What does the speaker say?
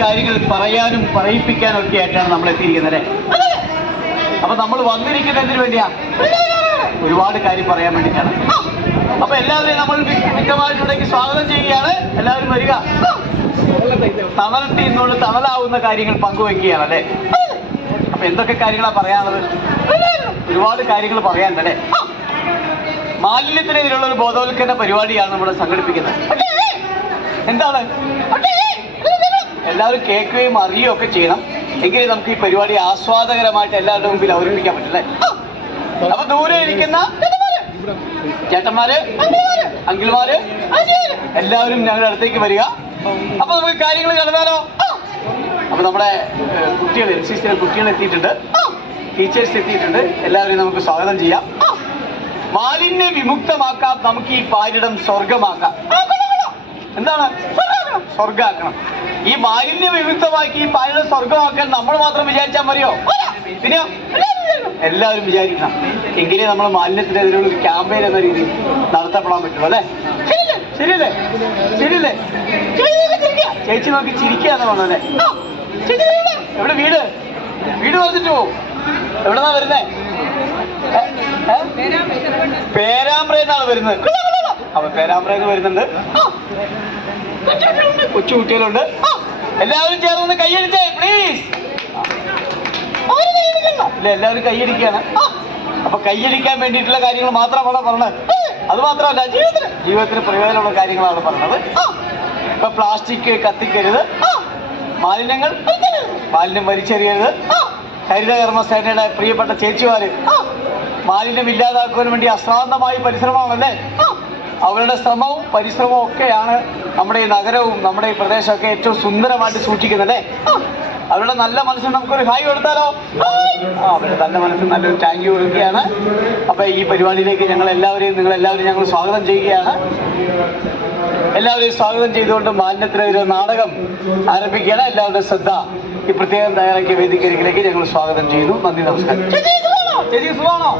കാര്യങ്ങൾ പറയാനും പറയിപ്പിക്കാനും ഒക്കെ ആയിട്ടാണ് നമ്മൾ എത്തിയിരിക്കുന്നത് അല്ലേ? അപ്പൊ നമ്മൾ വന്നിരിക്കുന്നതിന് വേണ്ടിയാ ഒരുപാട് കാര്യം പറയാൻ വേണ്ടിയിട്ടാണ്. അപ്പൊ എല്ലാവരെയും നമ്മൾ വ്യക്തമായിട്ടുണ്ടെങ്കിൽ സ്വാഗതം ചെയ്യുകയാണ്. എല്ലാവരും വരിക. തണലത്തി ഇന്നുകൊണ്ട് തണലാവുന്ന കാര്യങ്ങൾ പങ്കുവെക്കുകയാണ് അല്ലേ? അപ്പൊ എന്തൊക്കെ കാര്യങ്ങളാണ് പറയാനുള്ളത്? ഒരുപാട് കാര്യങ്ങൾ പറയാനുണ്ടല്ലേ? മാലിന്യത്തിനെതിരെയുള്ള ഒരു ബോധവൽക്കരണ പരിപാടിയാണ് നമ്മൾ സംഘടിപ്പിക്കുന്നത്. എന്താണ്? എല്ലാവരും കേൾക്കുകയും അറിയുകയും ഒക്കെ ചെയ്യണം. എങ്കിലേ നമുക്ക് ഈ പരിപാടി ആസ്വാദകരമായിട്ട് എല്ലാവരുടെ മുമ്പിൽ അവതരിപ്പിക്കാൻ പറ്റില്ലേ? അപ്പൊ ദൂരെ ഇരിക്കുന്ന ചേട്ടന്മാര്, അങ്കിൾമാര് എല്ലാവരും ഞങ്ങളുടെ അടുത്തേക്ക് വരിക. അപ്പൊ നമുക്ക് കാര്യങ്ങൾ കടന്നാലോ? അപ്പൊ നമ്മുടെ കുട്ടികൾ NCC കുട്ടികൾ എത്തിയിട്ടുണ്ട്, ടീച്ചേഴ്സ് എത്തിയിട്ടുണ്ട്. എല്ലാവരെയും നമുക്ക് സ്വാഗതം ചെയ്യാം. മാലിന്യ വിമുക്തമാക്കാം, നമുക്ക് ഈ പാരിടം സ്വർഗമാക്കാം. എന്താണ്? സ്വർഗമാക്കണം. ഈ മാലിന്യ വിമുക്തമാക്കി ഈ പാരിടം സ്വർഗമാക്കാൻ നമ്മൾ മാത്രം വിചാരിച്ചാൽ മതിയോ? പിന്നെയോ എല്ലാവരും വിചാരിക്കണം. എങ്കിലേ നമ്മൾ മാലിന്യത്തിനെതിരെയുള്ള ഒരു ക്യാമ്പയിൻ എന്ന രീതിയിൽ നടത്തപ്പെടാൻ പറ്റും അല്ലേ? ശരിയല്ലേ? ശരിയല്ലേ? ചേച്ചി നോക്കി ചിരിക്കാന്ന് പറഞ്ഞല്ലേ? എവിടെ വീട്? വീട് പറഞ്ഞിട്ട് പോവും. എവിടെന്നാ വരുന്നേ? പേരാമ്പ്രയെന്നാണ് വരുന്നത്. അപ്പൊ പേരാമ്പ്രന്ന് വരുന്നുണ്ട്. കൊച്ചു കുട്ടികളുണ്ട്. എല്ലാവരും ചേർന്ന് കൈയടിച്ചേ പ്ലീസ്. ഇല്ല, എല്ലാവരും കൈയടിക്കുകയാണ്. അപ്പൊ കൈയടിക്കാൻ വേണ്ടിയിട്ടുള്ള കാര്യങ്ങൾ മാത്രമാണ് പറഞ്ഞത്. അത് മാത്രമല്ല, ജീവിതത്തിന് പ്രയോജനമുള്ള കാര്യങ്ങളാണ് പറഞ്ഞത്. ഇപ്പൊ പ്ലാസ്റ്റിക് കത്തിക്കരുത്, മാലിന്യം വലിച്ചെറിയരുത്. ഹരിതകർമ്മസേനയുടെ പ്രിയപ്പെട്ട ചേച്ചിമാര് മാലിന്യം ഇല്ലാതാക്കുവാൻ വേണ്ടി അശ്രാന്തമായ പരിശ്രമമാണല്ലേ? അവരുടെ ശ്രമവും പരിശ്രമവും ഒക്കെയാണ് നമ്മുടെ ഈ നഗരവും നമ്മുടെ ഈ പ്രദേശമൊക്കെ ഏറ്റവും സുന്ദരമായിട്ട് സൂക്ഷിക്കുന്നല്ലേ? അവരുടെ നല്ല മനസ്സിന് നമുക്കൊരു ഹായ് കൊടുത്താലോ? അവരുടെ നല്ല മനസ്സിന് നല്ലൊരു താങ്ക് യു കൊടുക്കുകയാണ്. അപ്പൊ ഈ പരിപാടിയിലേക്ക് നിങ്ങളെല്ലാവരെയും ഞങ്ങൾ സ്വാഗതം ചെയ്യുകയാണ്. എല്ലാവരെയും സ്വാഗതം ചെയ്തുകൊണ്ട് മാലിന്യത്തിനെതിരെ നാടകം ആരംഭിക്കുകയാണ്. എല്ലാവരുടെയും ശ്രദ്ധ ഈ പ്രത്യേകം തയ്യാറാക്കിയ വേദിക്കരികിലേക്ക് ഞങ്ങൾ സ്വാഗതം ചെയ്യുന്നു. നന്ദി, നമസ്കാരം. ചേച്ചി സുഖമാണോ?